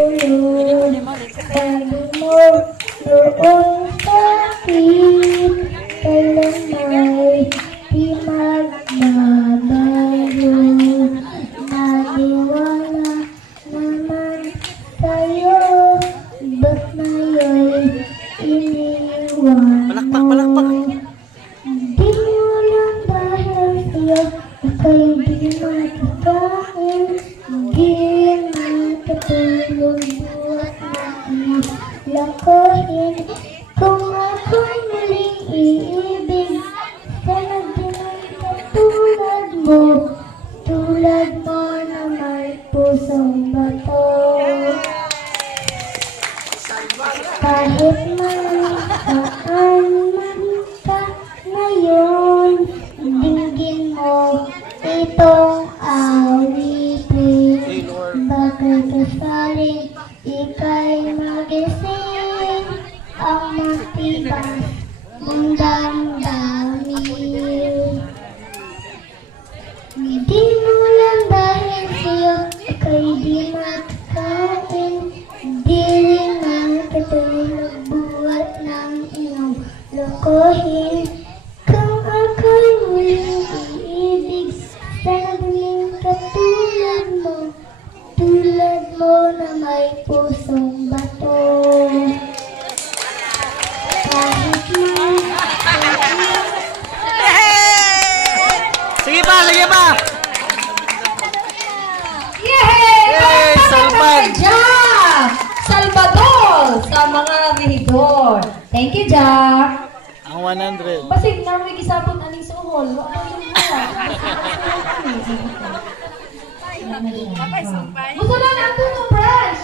tulog. Sabi mo noon sa akin, kailan may di magbabago. Naniwala naman sa'yo, ba't ngayon iniwan mo? Di mo lang dahil sa'yo, ako'y di makakain, di makatulog buhat na lakohin. Kung ako'y muling iibig, sana di man katulad mo, tulad mo na may pusong bato. Kahit man saan man ka ngayon, dinggin mo itong awitin. Bakit kasaling ika'y magising ang matibas mong damdamin. Di mo lang dahil sa'yo ako'y di makakain, di rin makatulog buhat ng iyong lokohin. Kung ako'y muling iibig, sana din katulad mo na may pusong bato. Kahit man Sige pa, sige pa! Yay! Salman! Salvador sa mga rehidor. Thank you, Jack. Ang 100. Pasig na may gisapon aning suhol. Gusto na natin ng branch.